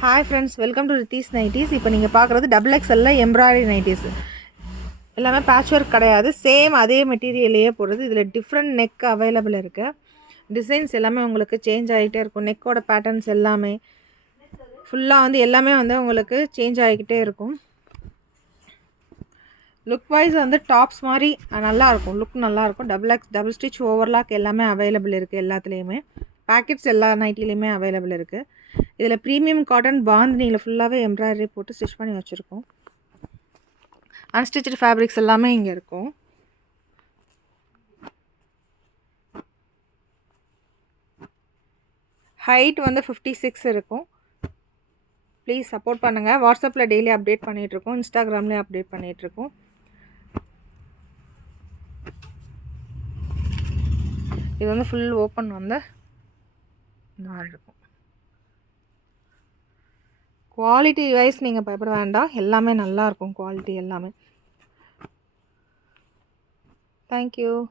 Hi friends, welcome to Ritheesh nighties. இப்போ நீங்கள் பார்க்குறது XXL எம்ப்ராய்டரி நைட்டிஸ். எல்லாமே பேட்ச் ஒர்க் கிடையாது, சேம் அதே மெட்டீரியலையே போடுறது. இதில் டிஃப்ரெண்ட் நெக் அவைலபிள் இருக்குது. டிசைன்ஸ் எல்லாமே உங்களுக்கு சேஞ்ச் ஆகிட்டே இருக்கும். நெக்கோட பேட்டர்ன்ஸ் எல்லாமே ஃபுல்லாக எல்லாமே உங்களுக்கு சேஞ்ச் ஆகிக்கிட்டே இருக்கும். லுக் வைஸ் டாப்ஸ் மாதிரி நல்லாயிருக்கும், லுக் நல்லாயிருக்கும். டபுள் ஸ்டிச் ஓவர்லாக் எல்லாமே அவைலபிள் இருக்குது. எல்லாத்துலேயுமே பேக்கெட்ஸ் எல்லா நைட்டிலையுமே அவைலபிள் இருக்குது. இதில் ப்ரீமியம் காட்டன் பாந்தினியில் ஃபுல்லாகவே எம்ப்ராய்டரி போட்டு ஸ்டிச் பண்ணி வச்சுருக்கோம். அன்ஸ்டிச்சு ஃபேப்ரிக்ஸ் எல்லாமே இங்கே இருக்கும். ஹைட் 56 இருக்கும். ப்ளீஸ் சப்போர்ட் பண்ணுங்கள். வாட்ஸ்அப்பில் டெய்லி அப்டேட் பண்ணிகிட்ருக்கோம், இன்ஸ்டாகிராம்லேயும் அப்டேட் பண்ணிகிட்ருக்கோம். இது ஃபுல் ஓப்பன் இந்த மாதிரி இருக்கும். குவாலிட்டி வைஸ் நீங்கள் பயப்பட வேண்டாம், எல்லாமே நல்லாயிருக்கும் குவாலிட்டி எல்லாமே. தேங்க்யூ.